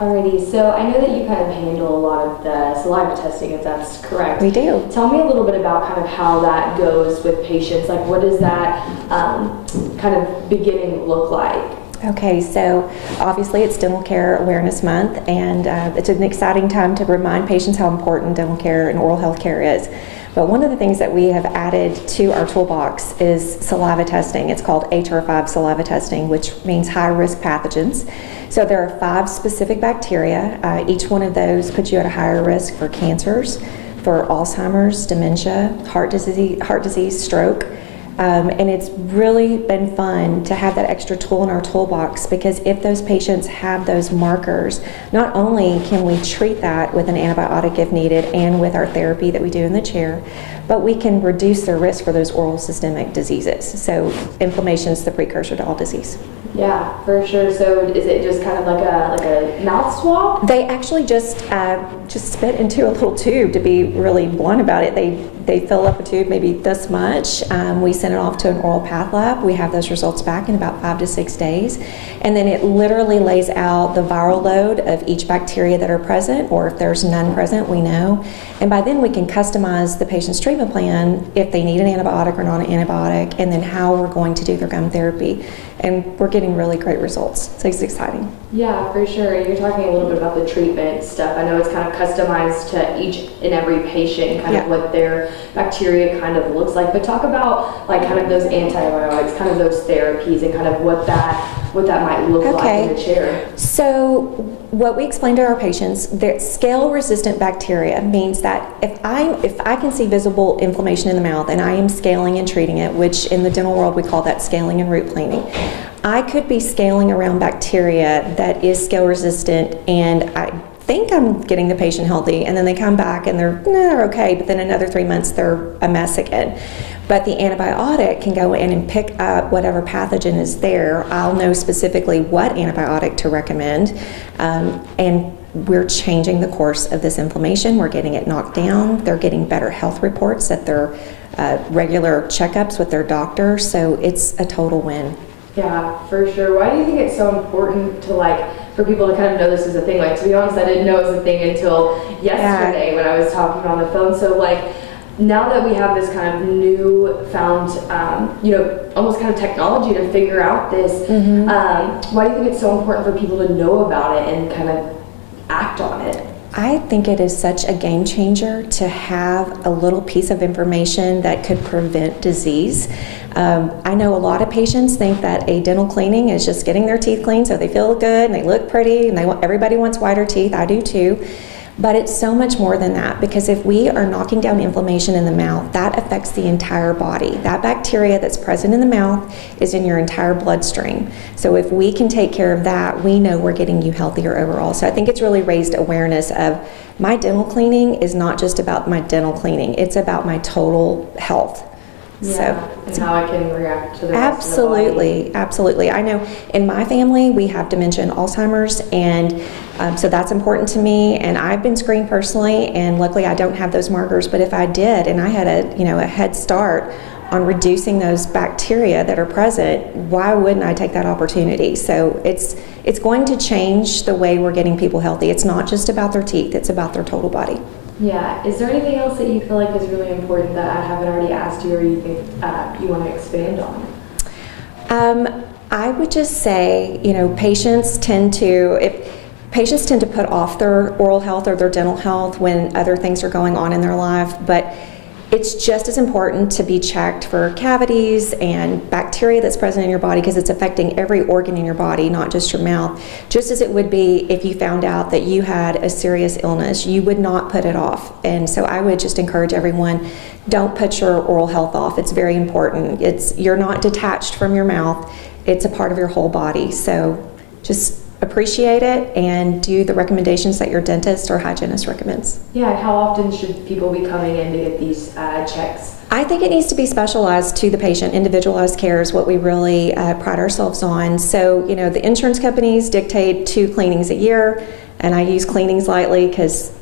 Alrighty, so I know that you kind of handle a lot of the saliva testing, if that's correct. We do. Tell me a little bit about kind of how that goes with patients. Like, what does that kind of beginning look like? Okay, so obviously it's Dental Care Awareness Month, and it's an exciting time to remind patients how important dental care and oral health care is. But one of the things that we have added to our toolbox is saliva testing. It's called HR5 saliva testing, which means high-risk pathogens. So there are 5 specific bacteria. Each one of those puts you at a higher risk for cancers, for Alzheimer's, dementia, heart disease, stroke. And it's really been fun to have that extra tool in our toolbox, because if those patients have those markers, not only can we treat that with an antibiotic if needed and with our therapy that we do in the chair, but we can reduce their risk for those oral systemic diseases. So inflammation is the precursor to all disease. Yeah, for sure. So is it just kind of like a mouth swab? They actually just spit into a little tube, to be really blunt about it. They fill up a tube maybe this much. We send it off to an oral path lab. We have those results back in about 5 to 6 days. And then it literally lays out the viral load of each bacteria that are present, or if there's none present, we know. And by then we can customize the patient's treatment plan if they need an antibiotic or not an antibiotic, and then how we're going to do their gum therapy. And we're getting really great results. So it's exciting. Yeah, for sure. You're talking a little bit about the treatment stuff. I know it's kind of customized to each and every patient and kind of what their bacteria kind of looks like. But talk about like kind of those antibiotics, kind of those therapies, and kind of what that might look like in the chair. So what we explain to our patients, that scale-resistant bacteria means that if I can see visible inflammation in the mouth and I am scaling and treating it, which in the dental world we call that scaling and root planing, I could be scaling around bacteria that is scale resistant, and I think I'm getting the patient healthy, and then they come back and they're okay, but then another 3 months they're a mess again. But the antibiotic can go in and pick up whatever pathogen is there. I'll know specifically what antibiotic to recommend, and we're changing the course of this inflammation. We're getting it knocked down. They're getting better health reports at their regular checkups with their doctor, so it's a total win. Yeah, for sure. Why do you think it's so important to for people to kind of know this is a thing? Like, to be honest, I didn't know it was a thing until yesterday when I was talking on the phone. So now that we have this kind of new-found, almost kind of technology to figure out this, why do you think it's so important for people to know about it and kind of act on it? I think it is such a game changer to have a little piece of information that could prevent disease. I know a lot of patients think that a dental cleaning is just getting their teeth clean so they feel good and they look pretty, and everybody wants whiter teeth. I do too. But it's so much more than that, because if we are knocking down inflammation in the mouth, that affects the entire body. That bacteria that's present in the mouth is in your entire bloodstream. So if we can take care of that, we know we're getting you healthier overall. So I think it's really raised awareness of my dental cleaning is not just about my dental cleaning, it's about my total health. Yeah, and how I can react to the rest of the body. Absolutely. I know in my family we have dementia and Alzheimer's, and so that's important to me. And I've been screened personally, and luckily I don't have those markers. But if I did, and I had a head start on reducing those bacteria that are present, why wouldn't I take that opportunity? So it's going to change the way we're getting people healthy. It's not just about their teeth; it's about their total body. Yeah. Is there anything else that you feel like is really important that I haven't already asked you, or you think you want to expand on? I would just say, patients tend to put off their oral health or their dental health when other things are going on in their life, but it's just as important to be checked for cavities and bacteria that's present in your body, because it's affecting every organ in your body, not just your mouth. Just as it would be if you found out that you had a serious illness, you would not put it off. And so I would just encourage everyone, don't put your oral health off. It's very important. You're not detached from your mouth. It's a part of your whole body. So just appreciate it and do the recommendations that your dentist or hygienist recommends. Yeah, how often should people be coming in to get these checks? I think it needs to be specialized to the patient. Individualized care is what we really pride ourselves on. So, the insurance companies dictate 2 cleanings a year, and I use cleanings lightly because,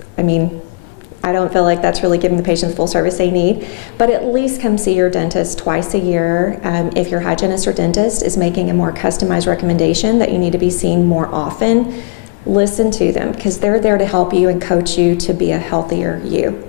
I don't feel like that's really giving the patient the full service they need. But at least come see your dentist twice a year. If your hygienist or dentist is making a more customized recommendation that you need to be seen more often, listen to them because they're there to help you and coach you to be a healthier you.